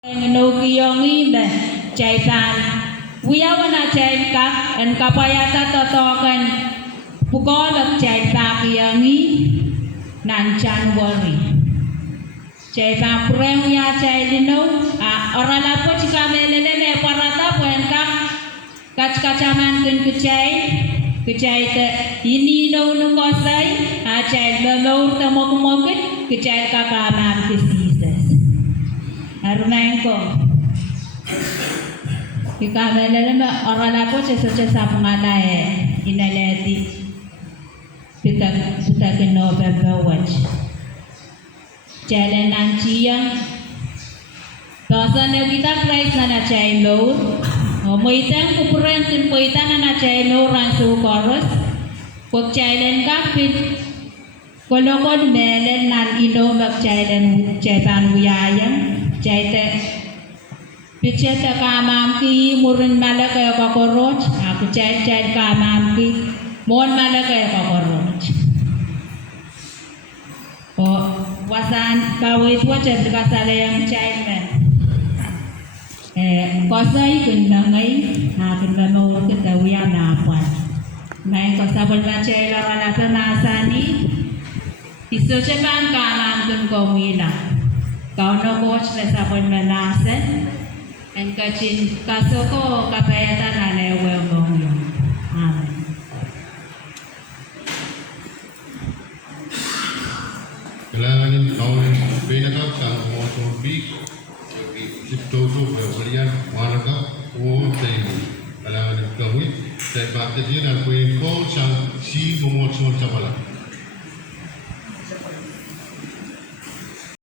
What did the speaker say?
Nukiyongi na jaitan. Wiyawana jaita and kapayata totokan pugolok jaita kiyangi nan January. Jaita prem ya jailino orala po chika melele parata puenka kacaman kun kejai te ini no kosai jai lelur temok kejai kakamam kesises. Arunengko. Kita melele orang aku cesa pengalai inaleti kita kena berbawaj. Jalan nanciang. Dosa kita price na cai lor. Moitang kupuran tin moitang na cai lor ransu koros. Kok jalan kapit. Kolokon melen nan ino mak jalan jalan uyayang. Jaite Piceta kamam ki murin malaka kokoroj aku cai kamam ki mon malaka kokoroj o wasan kawit wajan kasale yang cai men kosai kun nangai kun nanor kita wiya napan main kosabol macai lawan nasani iso ceban kamam kun komila kau no coach na sabon manasen and kachin kasoko kapayatan na leweng yun. Amen. Kailangan kau pinaka sa mga tubig siptoso balian manaka o tayo. Kailangan kawin sa bakit yun ang pwede ko sa si gumo sa pala.